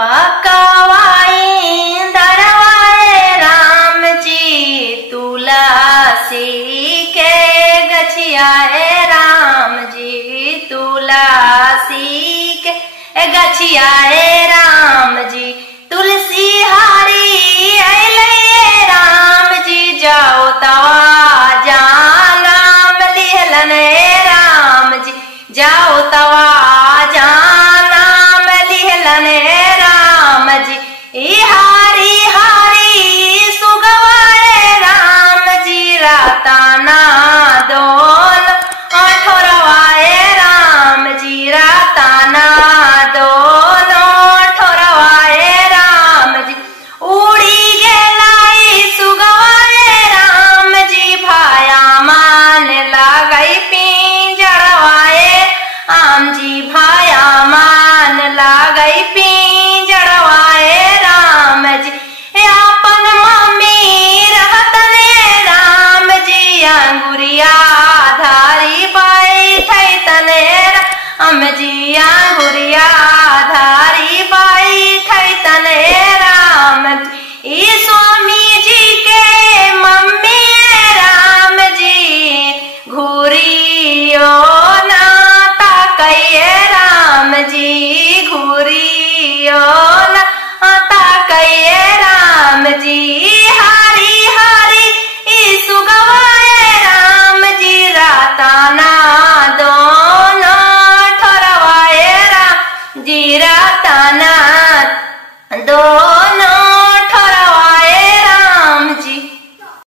पकवाई दरवाए राम जी तुलसी के गछिया है राम जी तुलसी के गछिया है राम जी तुलसी हारी अले राम जी जाओ तवा जान नाम लिहलन राम जी जाओ तवा जान नाम लिहलन राम जी हारी हारी सुगवाए राम जी राताना दोन ठोरवाए राम जी राताना दोन ठोरवाए राम जी उड़ी गेलाई सुगवाए राम जी भाया मान लागई पिंजड़वाए आम जी भाया मान लागई पिंजड़वाए राम जी अपन मम्मी रहतन राम जी अंगुरिया धारी बैठे तने राम जी अंगुरिया धारी बैठे तने राम जी स्वामी जी के मम्मी राम जी घूरियो नाता कहिए राम जी घूरियो नाता कहिए राम जी